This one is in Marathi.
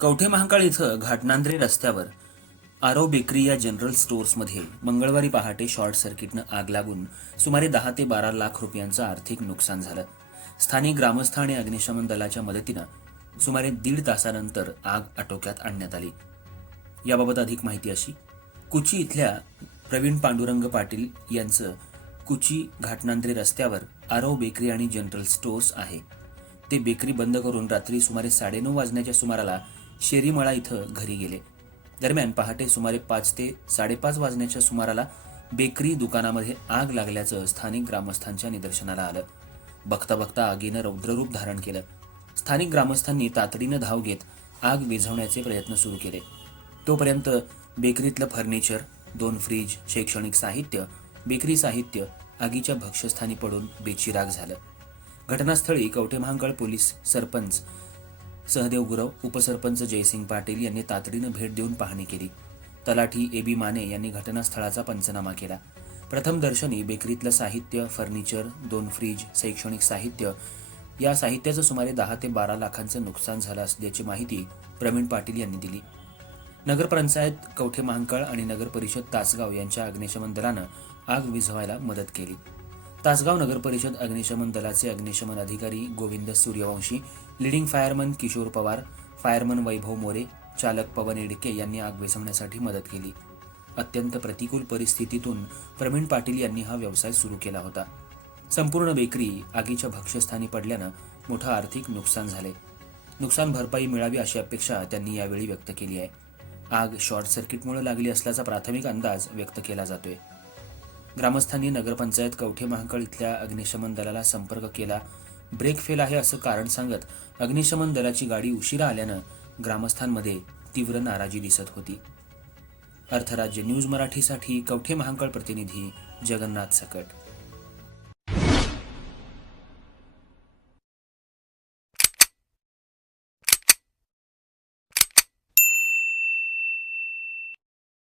कवठे महाकाळ इथं घाटनांद्रे रस्त्यावर आरो बेकरी या जनरल स्टोअर्समध्ये मंगळवारी पहाटे शॉर्ट सर्किटनं आग लागून सुमारे दहा ते बारा लाख रुपयांचं आर्थिक नुकसान झालं. स्थानिक ग्रामस्थ आणि अग्निशमन दलाच्या मदतीनं सुमारे दीड तासानंतर आग आटोक्यात आणण्यात आली. याबाबत अधिक माहिती अशी. कुची इथल्या प्रवीण पांडुरंग पाटील यांचं कुची घाटनांद्रे रस्त्यावर आरव बेकरी आणि जनरल स्टोअर्स आहे. ते बेकरी बंद करून रात्री सुमारे साडेनऊ वाजण्याच्या सुमाराला शेरीमळा इथं घरी गेले. दरम्यान पहाटे सुमारे पाच ते साडेपाच वाजण्याच्या सुमाराला बेकरी दुकानामध्ये आग लागल्याचं स्थानिक ग्रामस्थांच्या निदर्शनाला आलं. बघता बघता आगीनं रौद्ररूप धारण केलं. स्थानिक ग्रामस्थांनी तातडीनं धाव घेत आग विझवण्याचे प्रयत्न सुरू केले. तोपर्यंत बेकरीतलं फर्निचर दोन फ्रीज शैक्षणिक साहित्य बेकरी साहित्य आगीच्या भक्ष्यस्थानी पडून बेचिराग झालं. घटनास्थळी कवठेमहांकाळ पोलीस सरपंच सहदेव गुरव उपसरपंच जयसिंग पाटील यांनी तातडीनं भेट देऊन पाहणी केली. तलाठी ए बी माने यांनी घटनास्थळाचा पंचनामा केला. प्रथम दर्शनी बेकरीतलं साहित्य फर्निचर दोन फ्रीज शैक्षणिक साहित्य या साहित्याचं सुमारे दहा ते बारा लाखांचं नुकसान झालं असल्याची माहिती प्रवीण पाटील यांनी दिली. नगरपंचायत कवठे महांकाळ आणि नगर परिषद तासगाव यांच्या अग्निशमन दलानं आग विझवायला मदत केली. तासगाव नगर परिषद अग्निशमन दलाचे अग्निशमन अधिकारी Govind Suryavanshi leading fireman Kishor Pawar fireman Vaibhav More चालक पवन इडके यांनी आग विझवण्यासाठी मदत केली. अत्यंत प्रतिकूल परिस्थितीतून प्रवीण पाटील यांनी हा व्यवसाय सुरू केला होता. संपूर्ण बेकरी आगीच्या भक्ष्यस्थानी पडल्यानं मोठं आर्थिक नुकसान झाले. नुकसान भरपाई मिळावी अशी अपेक्षा त्यांनी यावेळी व्यक्त केली आहे. आग शॉर्ट सर्किटमुळे लागली असल्याचा प्राथमिक अंदाज व्यक्त केला जातोय. ग्रामस्थांनी नगरपंचायत कवठे महांकाळ इथल्या अग्निशमन दलाला संपर्क केला. ब्रेक फेल आहे असं कारण सांगत अग्निशमन दलाची गाडी उशिरा आल्यानं ग्रामस्थांमध्ये तीव्र नाराजी दिसत होती. अर्थराज्य न्यूज मराठीसाठी कवठे महांकाळ प्रतिनिधी जगन्नाथ सकट.